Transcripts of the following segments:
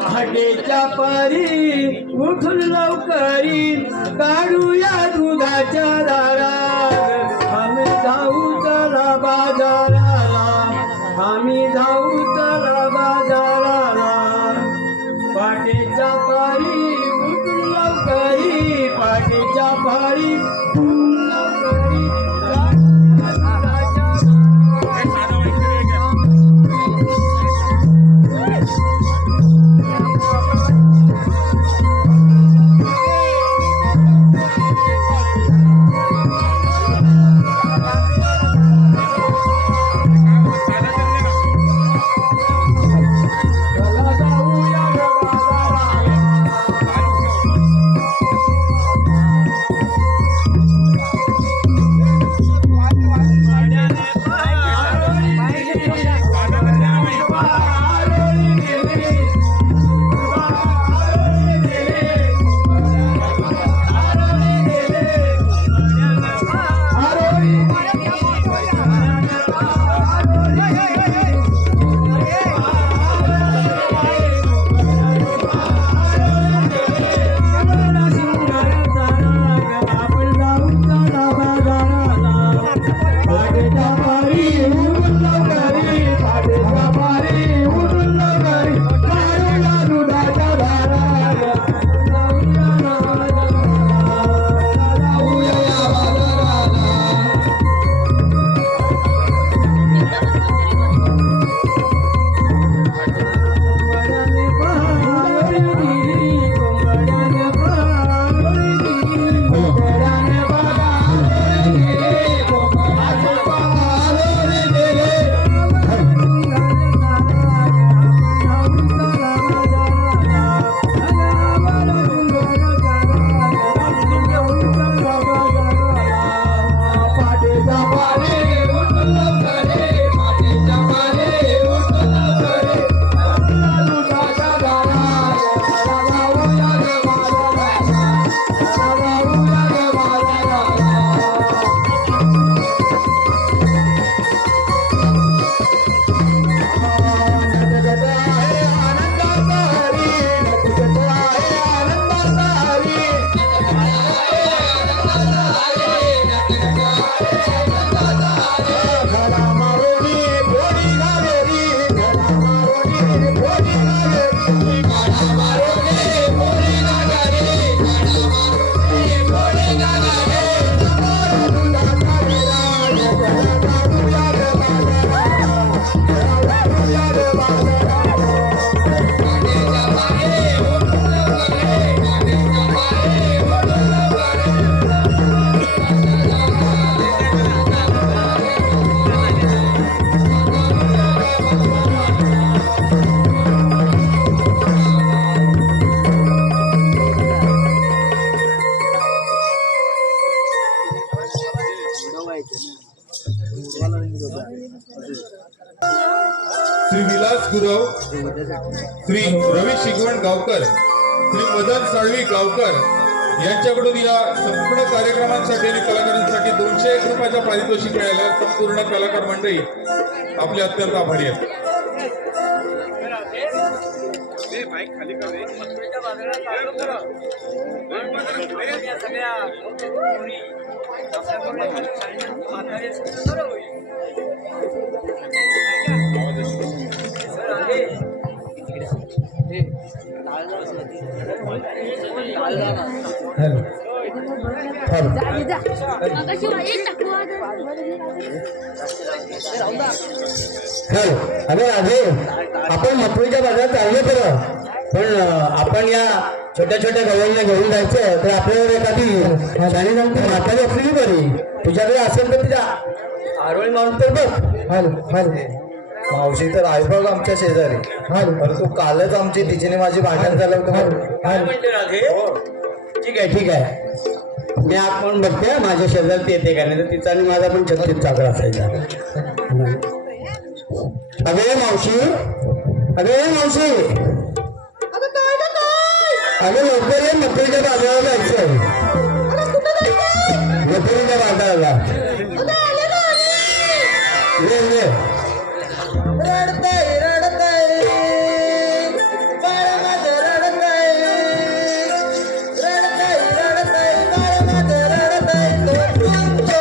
पहाटेच्या पारी उठून लवकरी काढूया दुधाच्या दारा आम्ही जाऊ चला बाजाराला आम्ही जाऊ चला बाजाराला पहाटेच्या पारी उठून लवकरी पहाटेच्या पारी उठून लवकरी श्री विलास गुरव, श्री रवी शिगवण गावकर, श्री मदन साळवी गावकर यांच्याकडून या संपूर्ण कार्यक्रमांसाठी आणि कलाकारांसाठी 201 रुपयाच्या पारितोषिक मिळालं. संपूर्ण कलाकार मंडळी आपले अत्यंत आभारी आहेत. अरे राजे, आपण मथुरेच्या बाजारात चाललो खरं, पण आपण या छोट्या छोट्या गवळीला घेऊन जायचं तर आपल्यावर एखादी जाणी जाणती म्हातारी असली बरी. तुझ्याकडे असेल तर तिच्या आरोळी मारून तर बघ. मावशी तर आहे बघ आमच्या शेजारी. परंतु कालच आमची तिच्याने माझी भांडण झालं होतं. ठीक आहे ठीक आहे, मी आत म्हणून बघते माझ्या शेजारी येते का, नाही तर तिचा आणि माझा पण 36 चाकरा असायचा. अगे मावशी, अगे मावशी, अगं लवकर ये, मथुरेच्या बाजाराला जायचं. लोकरीच्या बाजाराला ये रडतय रडतय बाळ माझं रडतय रडतय रडतय बाळ माझं रडतय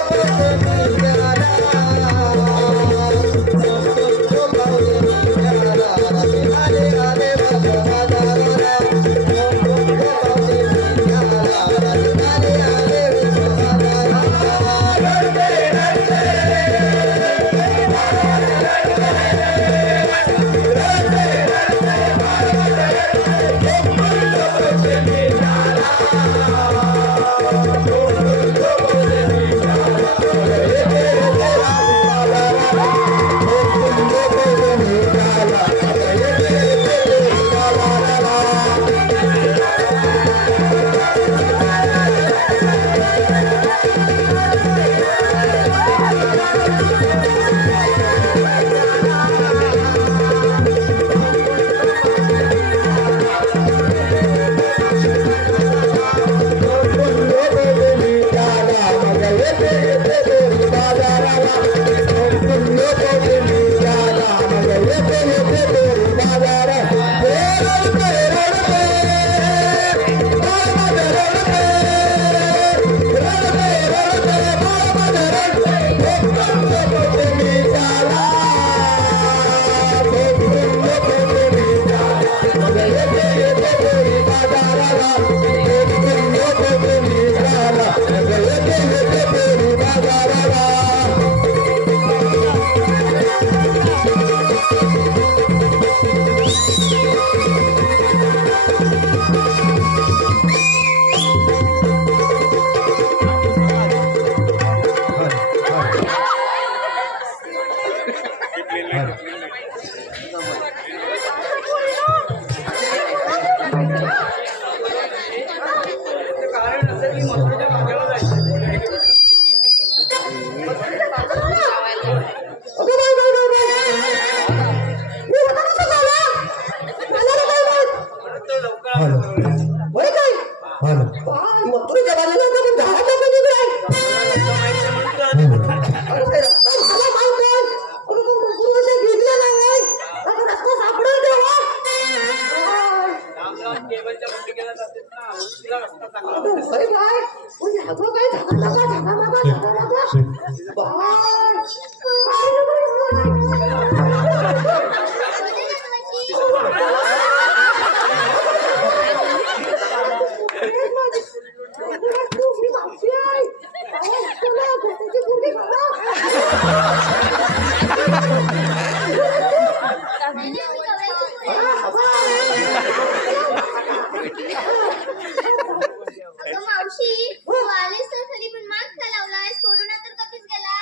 मावशी तू आलीस तर खरी पण मास्क का लावलायस कोरोना तर कधीच गेलाय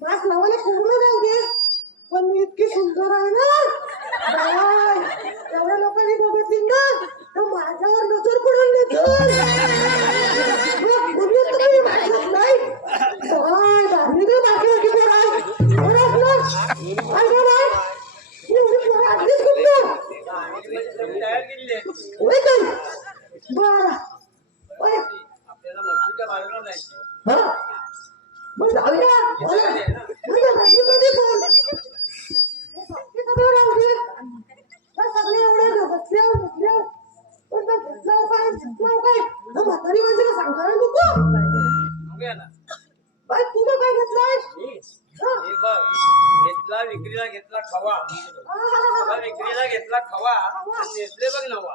मास्क लावायला कोरोना जाऊ दे पण मी इतकी सुंदर आहे ना बाय, एवढ्या लोकांनी बघितली ना तर माझ्यावर नजर पडून नजर नाही बाय बाहेर नाही बाकी की बाय आधीच सुंदर होय काय बरं होय हा मग जाऊया सगळे एवढे बसल्या पण काय म्हातारी माणसाला सांगणार नको बाय तुझं काय घेतलंय घेतला विक्रीला घेतला खवा विक्रीला घेतला खवा आणि नेसले बघ नवा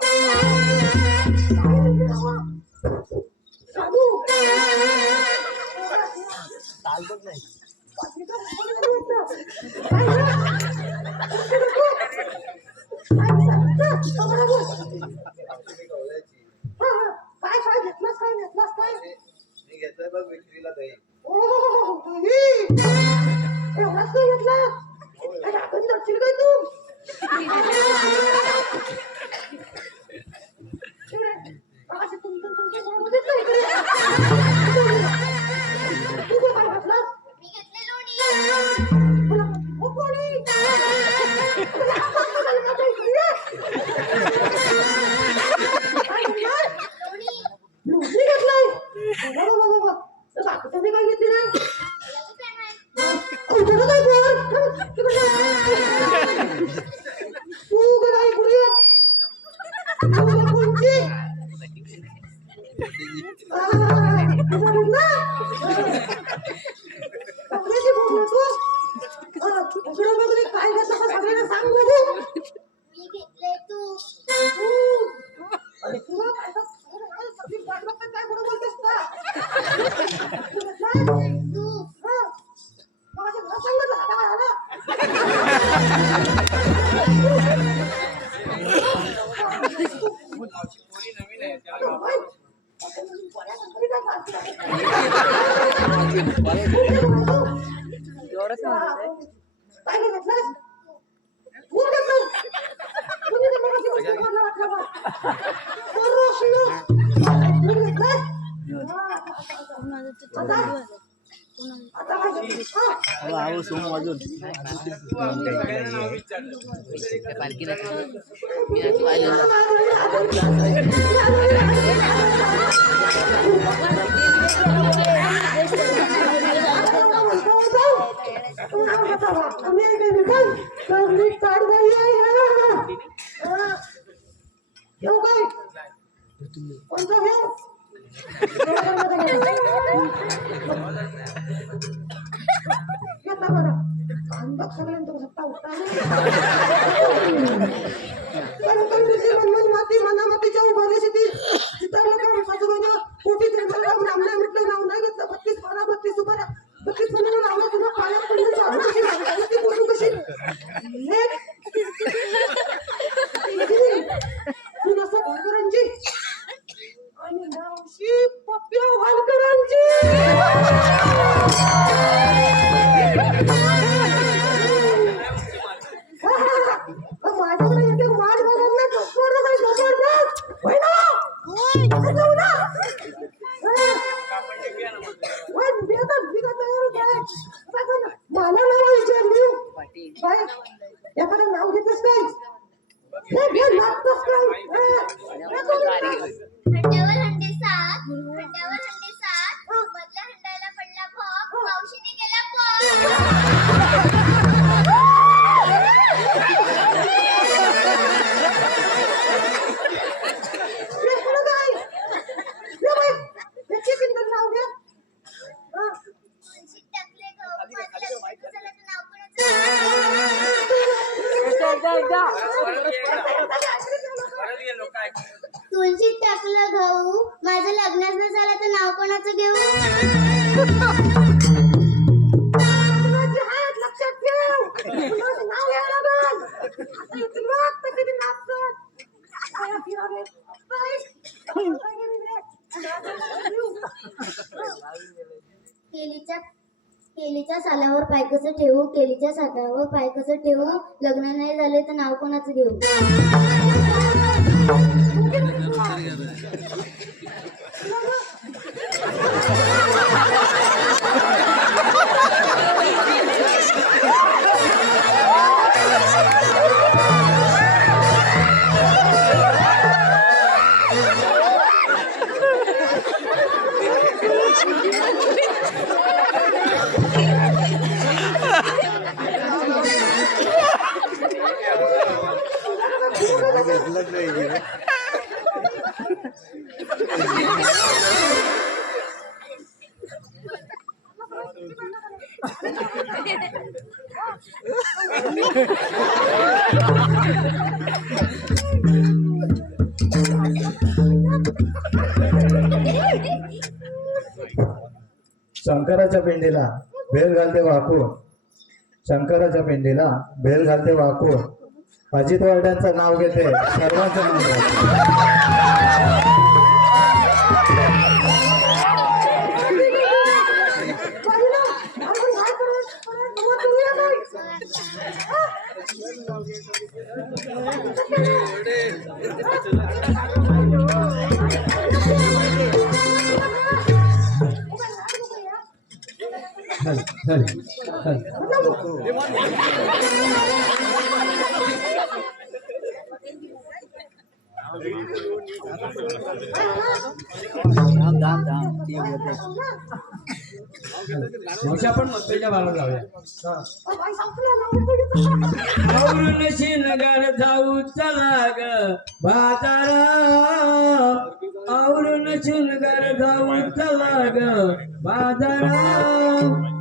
काय काय घेतलास काय घेतलास काय मी घेतोय बघ विक्रीला दही एवढाच काय घेतला आपण जाशील काय तू असे तुमच्या घरामध्येच नाही इकडे. तू काय घेतलास मी घेतले लोणी ओ कोणी ना कपड्याची बोललो तू इकडे बघ रे, काय घेतलं का सगळ्यांना सांग बघू. मी घेतले तू अरे तुला काय सगळी वाट बघतात, काय कुठं बोलतेस का? तू माझ्या घरात सांगितलं आता काय आलं? पोरी नवीन आहे त्याला काय घेतलं? तू घेतलं? तुम्ही तर मगाशी बसून मला वाटलं बा. बरं असलं. तू घेतलं? आता काय घेतलं? तू आमच्या सगळ्यांना नाव विचारलं आणि मावशी पप्प्या वालकरांची. माझ्याकडे येते वाट बघत नाही, डोक्यावर काही डोक्यावर नाही. होय ना? असं जाऊ ना? पण मी आता तयारच आहे. बघा ना, मला नाव विचारली काय एखादं नाव घेतच काय लागतच काय हंड्यावर हंडे सात मधल्या हंड्याला पडला भोग मावशीने गेला पॉक. तुळशीत टाकले गहू, माझं लग्न झालं तर नाव कोणाचं? परत गेलो काय तुळशीत टाकलं गहू, माझं लग्नच नाही झालं तर नाव कोणाचं घेऊ? लक्षात ठेव, माझं नाव घ्यावं लागल. आता इथून बघ तर किती नाचतात. काय फिरावे? काय? काय गेली रे? केलीच्या सालावर पाय कसं ठेवू, केलीच्या सालावर पाय कसं ठेवू, लग्न नाही झाले तर नाव कोणाचं घेऊ? शंकराच्या पिंडीला बेल घालते वाकून, शंकराच्या पिंडीला बेल घालते वाकून, अजित वाड्यांचं नाव घेते सर्वांचं नाव घेते. मावशी आपण मस्तच्या बाला जाऊया. नगर जाऊ चला ग बाजारा आवरून चुनगर जाऊन चला ग बाजारात.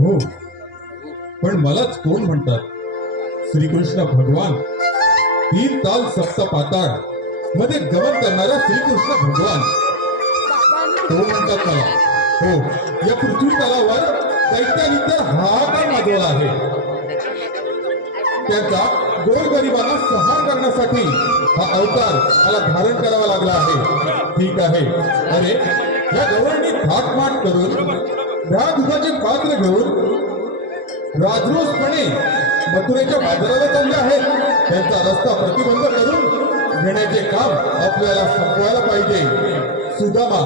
हो, पण मलाच कोण म्हणतात? श्रीकृष्ण भगवान, 3 ताल सप्त पाताळ मध्ये गमन करणारा श्रीकृष्ण भगवान तो म्हणतात मला. हो, या पृथ्वी तलावर दैत्यानी तर हाहाकार माजवला आहे. त्यांचा गोरगरिबांना सहार करण्यासाठी हा अवतार मला धारण करावा लागला आहे. ठीक आहे. अरे, या गवळणी थाटमाट करून दहा दुधाचे पात्र घेऊन राजरोसपणे मथुरेच्या बाजाराला चालले आहेत. त्यांचा रस्ता प्रतिबंध करून घेण्याचे काम आपल्याला संपवायला पाहिजे. सुदामा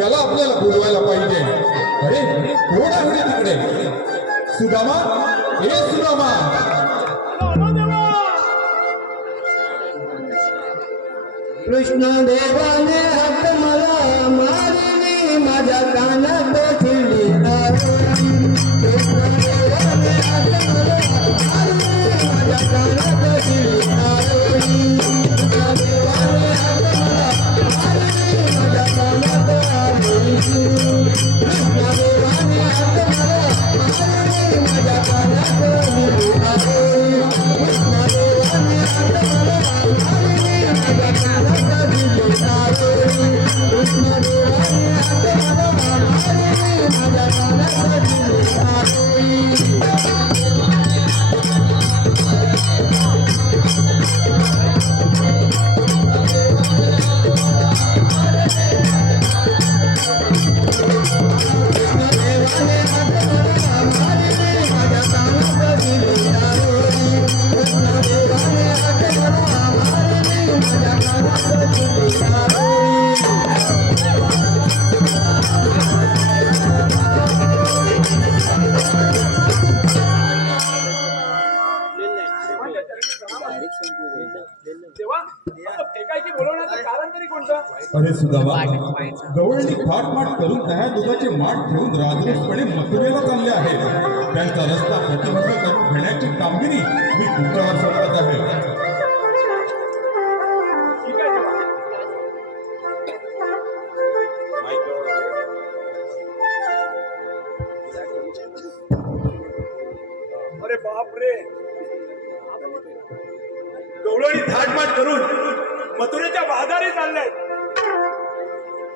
याला आपल्याला बोलवायला पाहिजे. अरे, कोण आहे तिकडे? सुदामा, ए सुदामा. कृष्ण देवाने हात मला मारली माझ्या कानात ठेवली. कृष्ण देवाने हात मला मारली माझ्या कानात ठेवली. कृष्ण देवाने हात मला मारली माझ्या कानात ठेवली. कृष्ण देवाने हात मला मारली माझ्या कानात ठेवली. कृष्ण देवाने हात मला मारली माझ्या कानात ठेवली. कृष्ण देवाने हात मला मारली माझ्या कानात ठेवली. देवा असं फेकायची बोलवण्याचं कारण तरी कोणतं? अरे सुदामा, गवळणी थाटमाट करून त्या दुधाचे माठ ठेवून राजरोसपणे मथुरेला चालले आहेत. त्यांचा रस्ता खटमट करून घेण्याची कामगिरी मी तुमच्यावर सोपवत आहे. ठीक आहे देवा. अरे बापरे, गवळणी थाटमाट करून मथुरेच्या बाजारी चालले.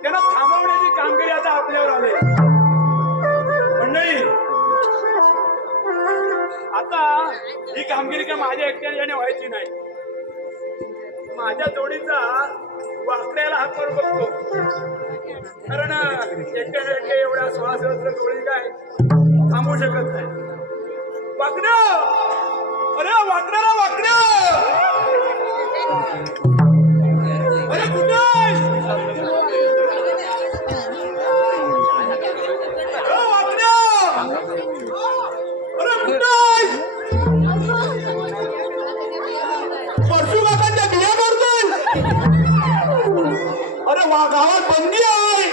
त्यांना थांबवण्याची कामगिरी आता आपल्यावर आली. मंडळी, आता ही कामगिरी काय माझ्या एकट्याने व्हायची नाही. माझ्या जोडीचा वाकड्याला हात करून बघतो, कारण एकट्या एवढ्या 16 सहस्र जोडी काय थांबवू शकत नाही. वाकड्या, अरे वाकड्याला वाकड्या, अरे कुठे आहे? वाकड्या, अरे कुठे आहे? परशू काकांच्या बिया मारतोय. अरे वा, गावात बंदी आहे.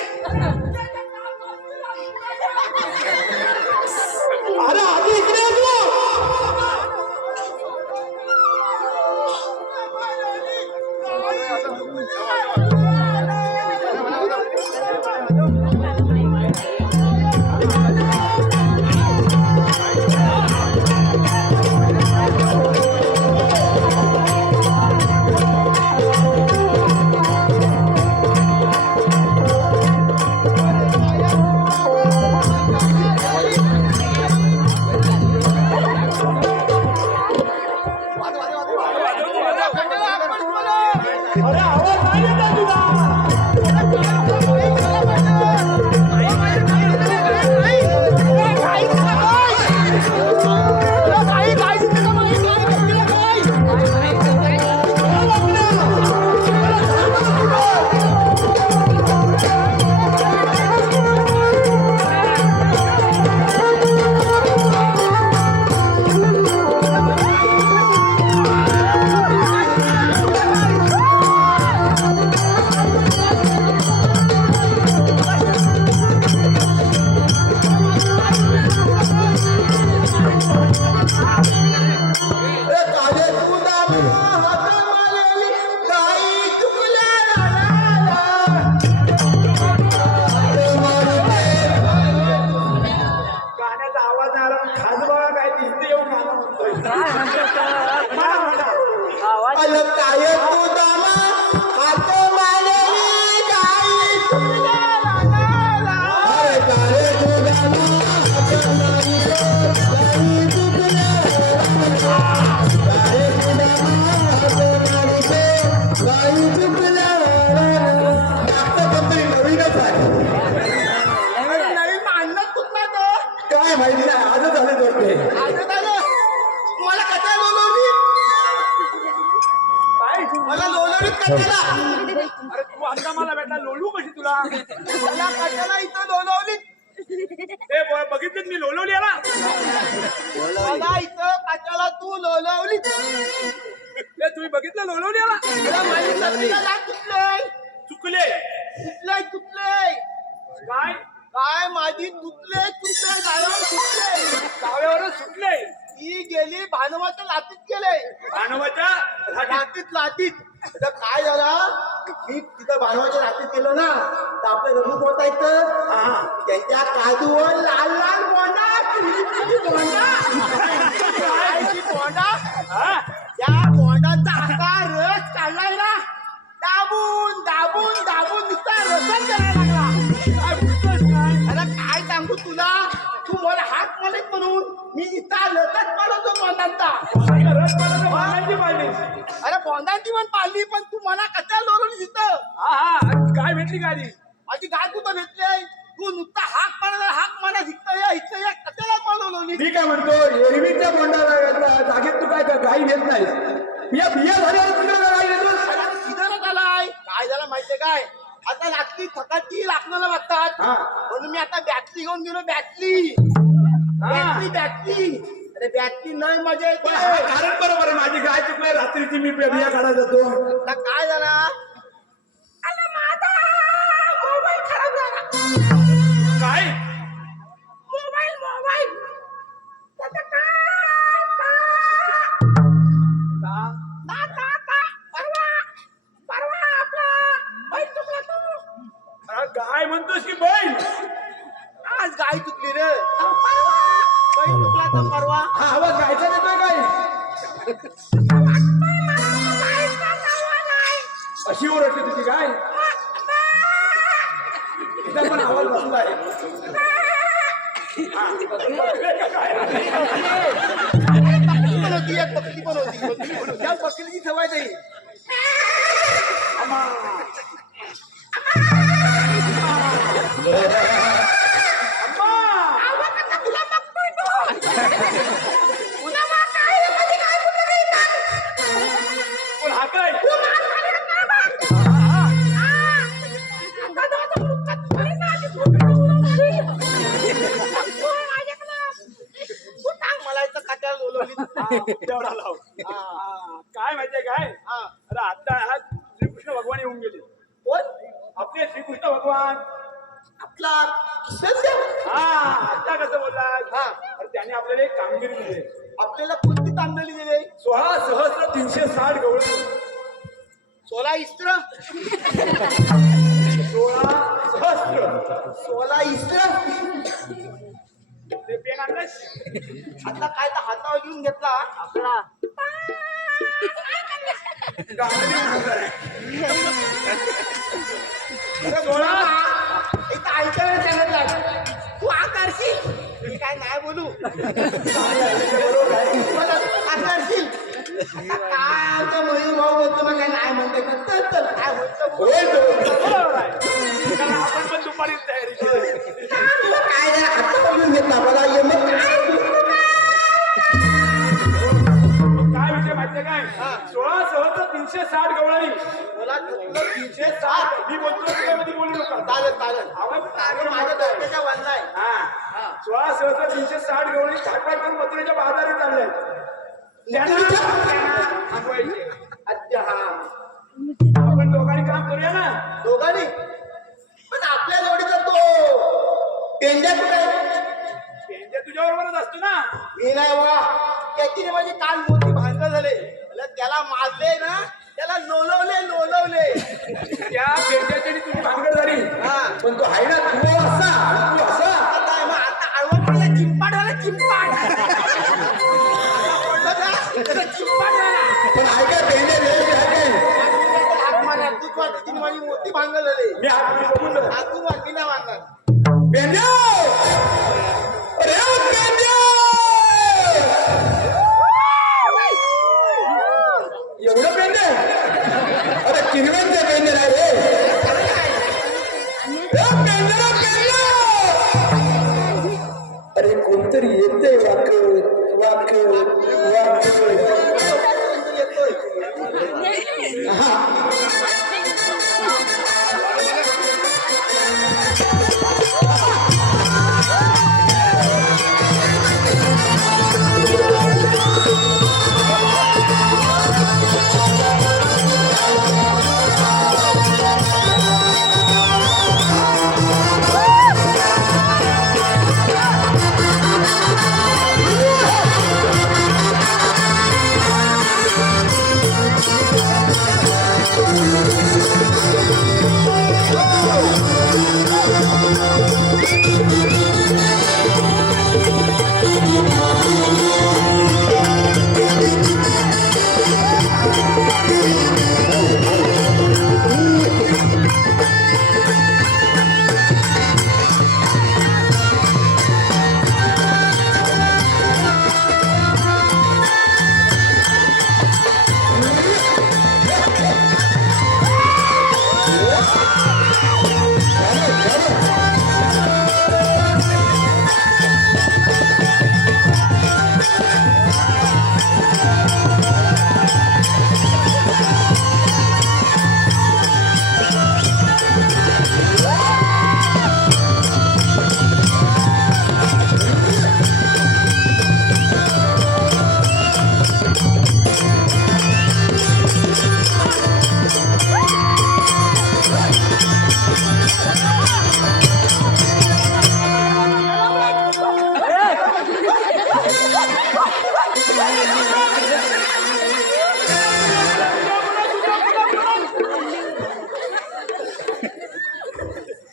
अरे आधी इकडे ये तू. अरे आवाज नाही येत आहे तुला. गाण्याचा आवाज आला, खास बघा काय दिसते येऊन गाणं म्हणतोय. म्हणा, म्हणा. नवीन मानत कुठला तो काय माहिती नाही, आजच झाले वाटते. आजच आलं. मला कथा लोलवली, काय? मला लोलवलीत कशाला? अरे तू आता मला भेटला, लोलू कशी तुला? मला कशाला इथं लोलवलीत? ते बघितलं मी लोलवली याला. मला इथं कशाला तू लोलवलीत? ते तुम्ही बघितलं लोलवली याला? मला माझी नसलेला लाट तुटलंय, चुकले. तुटलंय, तुटलंय. काय? काय माझी तुटले गावावर तुटले, डाव्यावरच सुटले. ती गेली भानवाच्या लातीत गेले, मानवाच्या लातीत. आता काय झालं, मी तिथं भानवाच्या लातीत गेलो ना, तर आपलं रघु होता इथं त्यांच्या काजूवर लाल लाल बोंडा, बोंडा, हा? त्या बोंडाचा आकार रस काढलाय ना, दाबून दाबून दाबून नुसता रसच करायला लागला. आता काय सांगू तुला, तू मला हात मालिक म्हणून मी इथं लतच पडतो बोंडांचा. रस मला मानायची पाहिजे. अरे बोंडांची पण पाळली, पण तू मला कशा लोरवली तिथं? हा हा, काय भेटली गाडी? माझी गाय कुठं भेटली? तू नुसता हाक म्हणा इथं या कशाला पळवली? मी काय म्हणतो, एरवीच्या बोंडाला जागेत तू काय गाई नेत नाही. बिया झाल्यावर तुला गाई नेतो. सीझनच आलाय. काय झालं माहितीये काय, आता रात्री थकाची लाकडाला वाटतात, म्हणून मी आता बॅटरी घेऊन गेलो. बॅटरी अरे बॅटरी नाही मजा पण हा येते. कारण बरोबर आहे, माझी गाय चुकली रात्रीची मी बिया काढा जातो. आता काय झाला अरे माझा मोबाईल खराब झाला. काय मोबाईल त्याचं काय परवा आपला बैल चुकला तू. अरे गाय म्हणतोस की बैल? आज गाय चुकली रे. परवा बैल चुकला तर परवा. हा आवाज गायचा देतोय काय? अशी ओरडते तुझी गाय? तिचा पण आवाज बसलाय. बकरी पण होती त्या बकरीची सवय नाही. पण हा काय? मला इथं काट्याला बोलवली. तेवढा लाव. काय माहितीये काय? अरे आता आज श्रीकृष्ण भगवान येऊन गेले. कोण? आपले श्रीकृष्ण भगवान. आपला सध्या हा आता कसं बोललात? हा. अरे त्याने आपल्याला एक कामगिरी दिली. आपल्याला कोणती तांदळी दिली? 16,360 गवळण. 16 इस्त्र 16,000. इस्त्र. ते पेन आणलंस? आता काय तर हातावर घेऊन घेतला आपला. गावाने आणलंय. अरे बोला इथं ऐकायला सांगितलं. तू आकारशील मी काय नाही बोलू. मला आकारशील. आता काय आमचा मयूर भाऊ बोलतो मग काय नाही म्हणते का? तर काय बोलतो बोल. बरोबर आहे. कारण आपण पण दुपारीच तयारी केली. काय जरा हातावर घेऊन घेतला मला ये मग काय काय विषय माहितीये काय? 16,360 गवळणी. मला 360. मी बोलतो त्यामध्ये बोलू नका. चालेल आवाज माझ्या डोक्याच्या बांधला आहे. हा 16,360 गवळणी झाकपाट करून मथुरेच्या बाजारात चालले. त्यांना थांबवायचे. अच्छा हा आपण दोघांनी काम करूया ना. दोघांनी. पण आपल्या जोडीचा तो पेंड्या कुठे आहे? त्यांच्या तुझ्या बरोबरच असतो ना. मी नाही बघा. त्याची माझी काल मोठी भांडणं झाले. मला त्याला मारले ना त्याला लोलवले. त्या पेंड्याची आणि तुझी भानगड झाली. हा. पण तो आहे ना तू असा. आता मग आता आळवण झाला चिंपाड झाला चिंपाड. ओळखलं का? त्याला चिंपाड झाला. पण ऐका पेंडे हाक मारला. तूच वाटत तिने माझी मोठी भांडणं झाली. मी हात बघून तू वाटली नाही मारणार. पेंड्या अरे पेंड्या एवढं पेंडे अरे किरवंचे पेंडे नाही रे. अरे कोणतरी येते वाक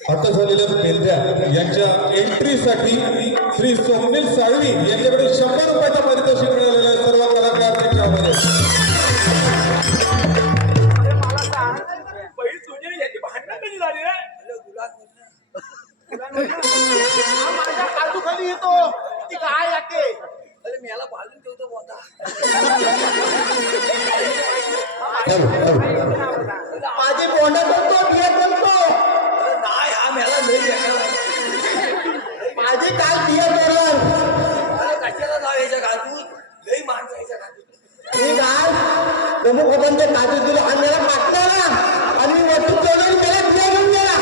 आता झालेल्या मेंढ्या यांच्या एंट्रीसाठी श्री स्वप्नील साळवी यांच्याकडे 100 रुपयाचं पारितोषिक मिळालेलं आहे. सर्व कलाकार त्यांच्यामध्ये अरे मला सांग पहिली तुझी आणि याची भांडणं कधी झाली रे हा माझ्या काजू खाली येतो ती काय याके माझी बोंड करतो बिया करतो माझी काल बिया करून मी काय प्रमुख ओपनचे काजू दिलो आणि मला पाटला ना आणि वस्तू करून मला बिया घेऊन गेला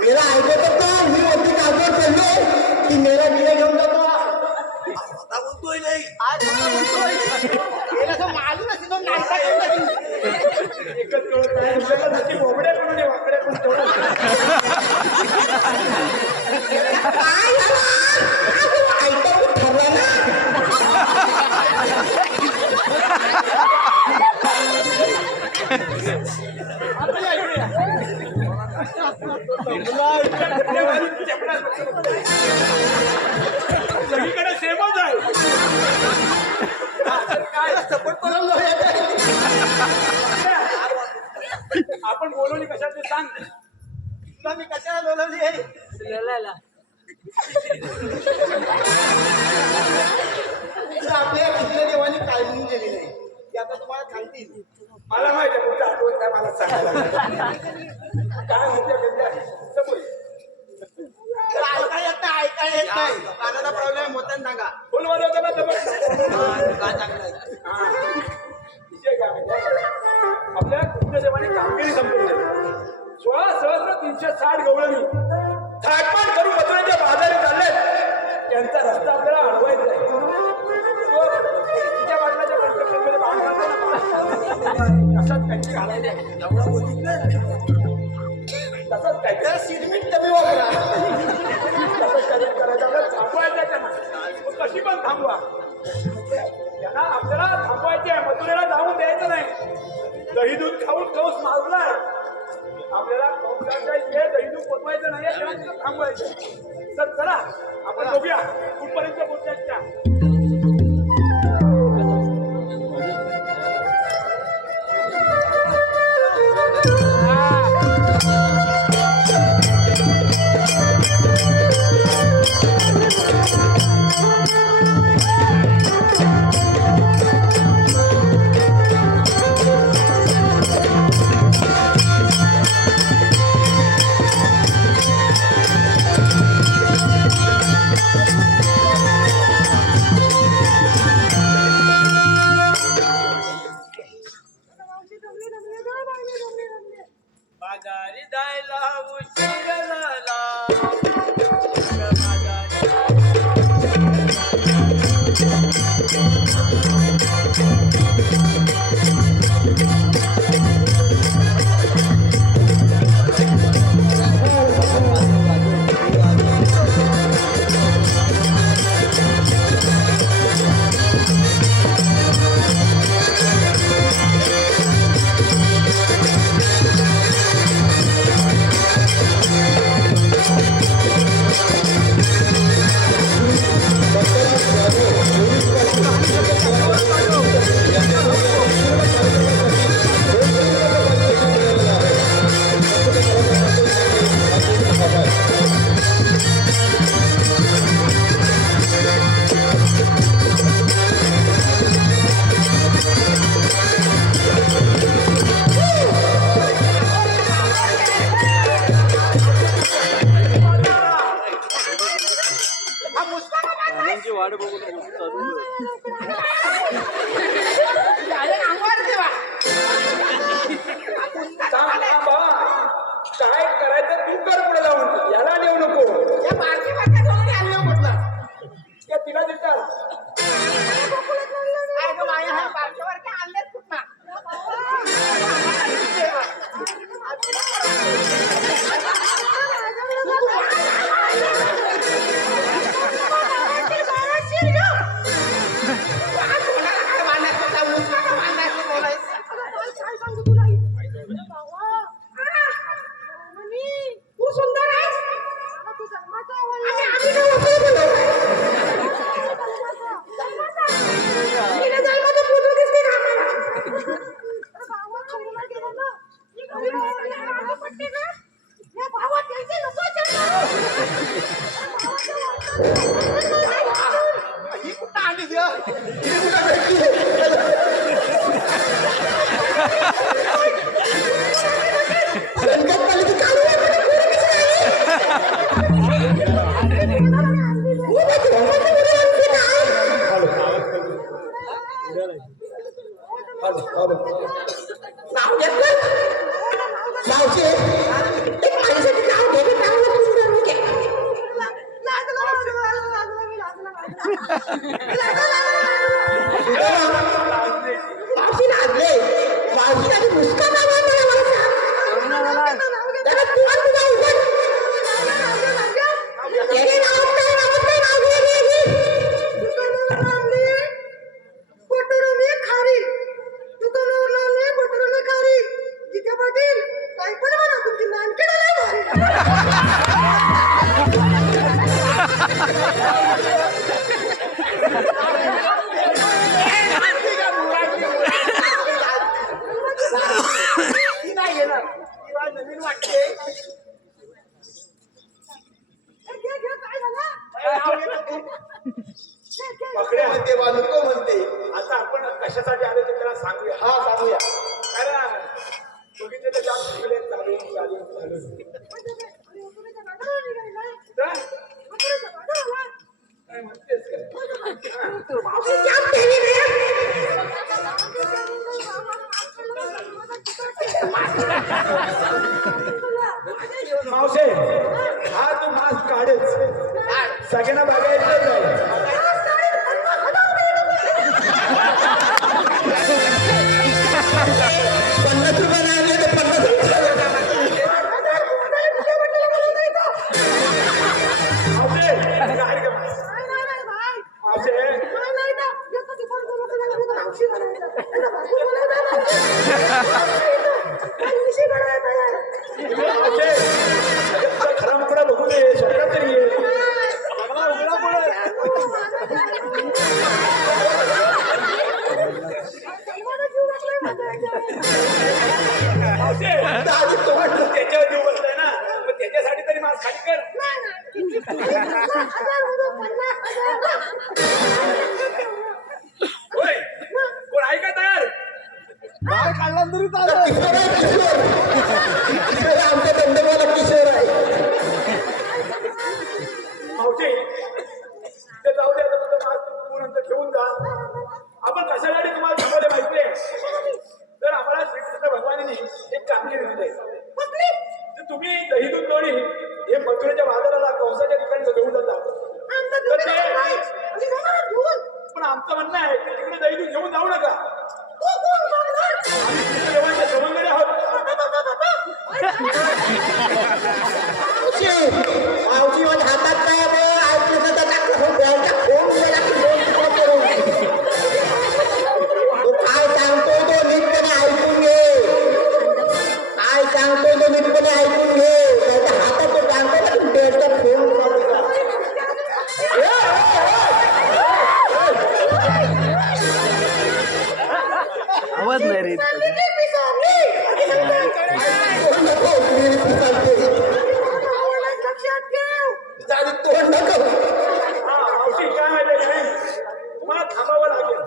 मेरा ऐकत होता मी वरती काजूवर चढलो की मेरा बिया घेऊन जातो मालूम नसते तो नाश्ता एकच कळत नाही तुझ्याला नक्की बोबडे म्हणून ये, वाकडे पण तेवढं काय झालं? ऐकत ठरला ना आपल्या इकडे या. सगळीकडे सेमच आहे काय सपोर्ट करून आपण बोलवली कशात ते सांग तुला मी कशाला बोलवली आहे आपल्या कुठल्या देवाने काळजी दिली नाही ती आता तुम्हाला सांगतील मला माहिती आहे तुमचं आठवण काय मला सांगायला काय म्हणते समोर ऐका येत नाही ऐका येत नाही कानाचा प्रॉब्लेम होता सांगा बोल वाजवताना विषय काय माहिती आपल्या कृष्ण देवाने कामगिरी संपवली 16,360 गवळणी थाटमाट करून मजुरांच्या बाजारी चाललेत त्यांचा रस्ता आपल्याला अडवायचा आहे तिच्या बाजूच्या कंस्ट्रक्शनमध्ये बांध तसंच काहीतरी घालायचं आहे तसंच काहीतरी सिरमिट कमी वापरा तसंच काहीतरी करायचं आपल्याला थांबवायचं आहे त्यांना मग कशी पण थांबवा त्यांना आपल्याला थांबवायचे आहे मजुरेला जाऊन द्यायचं नाही दही दूध खाऊन कौस माजलाय आपल्याला कौसाचे दही दूध पोचवायचं नाही त्यांना थांबवायचं तर चला आपण बघूया कुठपर्यंत पोचवायच्या बाजारी जायला उशीर झाला ही कुठं आणली ग? नवीन वाटते. पकड्या म्हणते बालको म्हणते. आता आपण कशासाठी आले ते त्याला सांगूया. हा सांगूया. कारण बघितले तर जास्त तिकडे चालू काय म्हणतेस मावशे हा तू मास्क काढेच सगळ्यांना बघायचं खरा मुकडा बघू दे स्वतः तरी ये त्याच्यावर जीव बसलाय ना मग त्याच्यासाठी तरी माझ खाली कर होय कोण आहे का तयार बाहेर काढला तरी चालेल. आमच्या दंडकाला किशोर आहे. मावशी ते जाऊ दे आता तुझं मास्क तू नंतर घेऊन जा आपण कशासाठी तुम्हाला शिकवले माहिती आहे तर आम्हाला श्रीकृष्ण भगवानांनी एक कामगिरी दिली तर तुम्ही दही दूध लोणी हे मथुरेच्या बाजाराला कंसाच्या ठिकाणी घेऊन जाता पण आमचं म्हणणं आहे की तिकडे दही दूध घेऊन जाऊ नका देवांच्या सवंगडी आहोत मावशी माझ्या हातात काय काय सांगतो तो नीटपणे ऐकून घे. काय सांगतो तो नीटपणे ऐकून घे. त्याच्या हातात तो सांगतो बेडचा फोन आवाज नाही रे. तोंड नको. मावशी काय माहिती आहे तुम्हाला थांबावं लागेल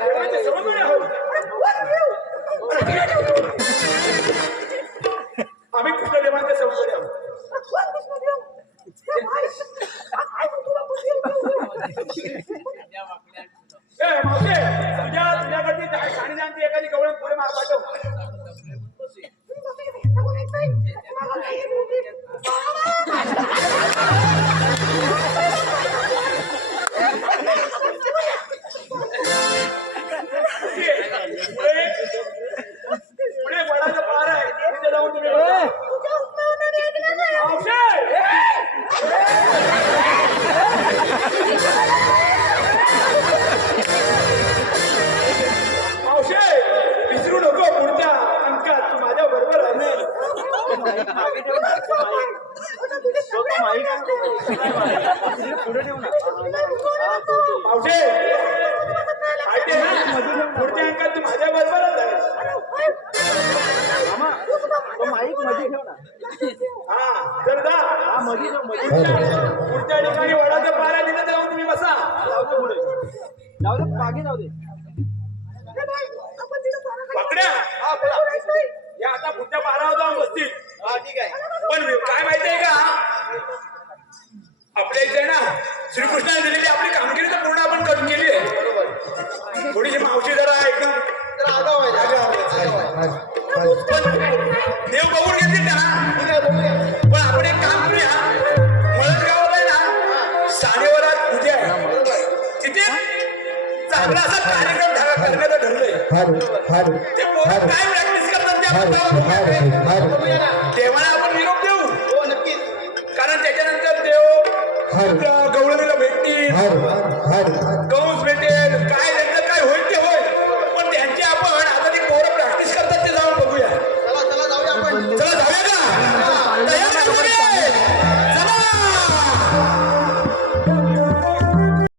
देवांच्या सवंगडी आहोत आम्ही कृष्णदेवांच्या सवंगडी आहोत मावशे तुझ्याकडची साडी जाणती एखादी गवळण पुढे मार पाठव पुढे वडाचं पार आहे तिथे जाऊन तुम्ही मावशे विसरू नको पुढच्या मावशे माहिती आहे ना पुढच्या अंकात तू माझ्या बरोबरच आहे. हा तर जा पुढच्या ठिकाणी वडाचं पारा तिथे जाऊन तुम्ही बसा. पकड्या या आता पुढच्या पारावर जाऊन बसतील. पण काय माहितीये का आपल्या इथे ना श्रीकृष्णाने दिलेली आपली कामगिरी तर पूर्ण आपण करून केली आहे. थोडीशी मावशी जरा एकदम पण देव बघून घेतील ना. पण आपण एक काम करूया मळत गावाला आहे ना साडेवर आज पूजा आहे तिथे चांगला असा कार्यक्रम करण्याचं ठरलंय. ते पोरं काय प्रॅक्टिस करतात ते आपण बघूया. देवाला आपण निरोप देऊ कारण त्याच्यानंतर देव गवळणीला भेटतील. गवळणी